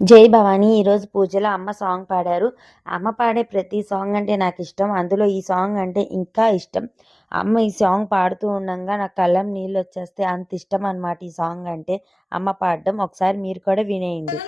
జై భవానీ ఈరోజు పూజలో అమ్మ సాంగ్ పాడారు. అమ్మ పాడే ప్రతి సాంగ్ అంటే నాకు ఇష్టం అందులో ఈ సాంగ్ అంటే ఇంకా ఇష్టం. అమ్మ ఈ సాంగ్ పాడుతూ ఉండగా నాకు కళ్ళం నీళ్ళు వచ్చేస్తే అంత ఇష్టం అనమాట ఈ సాంగ్ అంటే. అమ్మ పాడడం ఒకసారి మీరు కూడా వినేయండి.